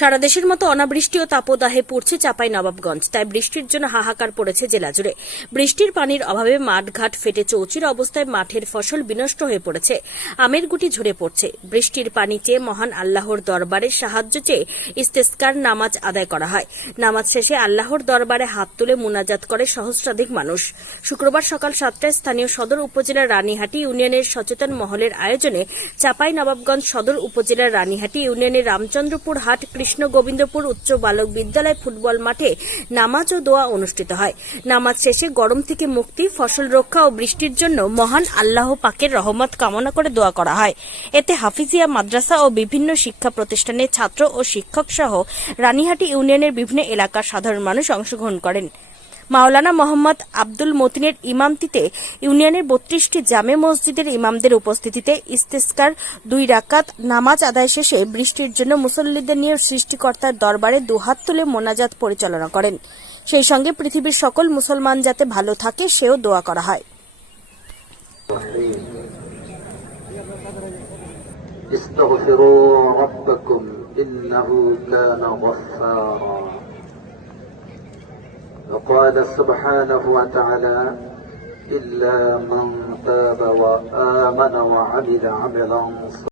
সারা দেশের মতো অনাবৃষ্টি ও তাপদাহে পড়ছে চাপাই নবাবগঞ্জ তাই বৃষ্টির জন্য হাহাকার পড়েছে জেলা জুড়ে। বৃষ্টির পানির অভাবে মাঠঘাট ফেটে চৌচির অবস্থায় মাঠের ফসল বিনষ্ট হয়ে পড়েছে। আমের গুটি ঝরে পড়ছে। বৃষ্টির পানি চেয়ে মহান আল্লাহর দরবারে সাহায্য চেয়ে ইস্তেস্কার নামাজ আদায় করা হয়। নামাজ শেষে আল্লাহর দরবারে হাত তুলে মুনাজাত করে সহস্রাধিক মানুষ। শুক্রবার সকাল সাতটায় স্থানীয় সদর উপজেলার রানীহাটি ইউনিয়নের সচেতন মহলের আয়োজনে চাপাই নবাবগঞ্জ সদর উপজেলার রানীহাটি ইউনিয়নের রামচন্দ্রপুর হাট কৃষ্ণ গোবিন্দপুর উচ্চ বালক বিদ্যালয় ফুটবল মাঠে নামাজ ও দোয়া অনুষ্ঠিত হয়। নামাজ শেষে গরম থেকে মুক্তি, ফসল রক্ষা ও বৃষ্টির জন্য মহান আল্লাহ পাকের রহমত কামনা করে দোয়া করা হয়। এতে হাফিজিয়া মাদ্রাসা ও বিভিন্ন শিক্ষা প্রতিষ্ঠানের ছাত্র ও শিক্ষক সহ রানীহাটি ইউনিয়নের বিভিন্ন এলাকার সাধারণ মানুষ অংশগ্রহণ করেন। মাওলানা মোহাম্মদ আব্দুল মতিনের ইমামতিতে ইউনিয়নের বত্রিশটি জামে মসজিদের ইমামদের উপস্থিতিতে ইস্তেস্কার দুই রাকাত নামাজ আদায় শেষে বৃষ্টির জন্য মুসল্লিদের নিয়ে সৃষ্টিকর্তার দরবারে দুহাত তুলে মোনাজাত পরিচালনা করেন সেই সঙ্গে পৃথিবীর সকল মুসলমান যাতে ভালো থাকে সেও দোয়া করা হয় استغفروا ربكم إنه كان غفارا وقال سبحانه وتعالى إلا من تاب وآمن وعمل عملا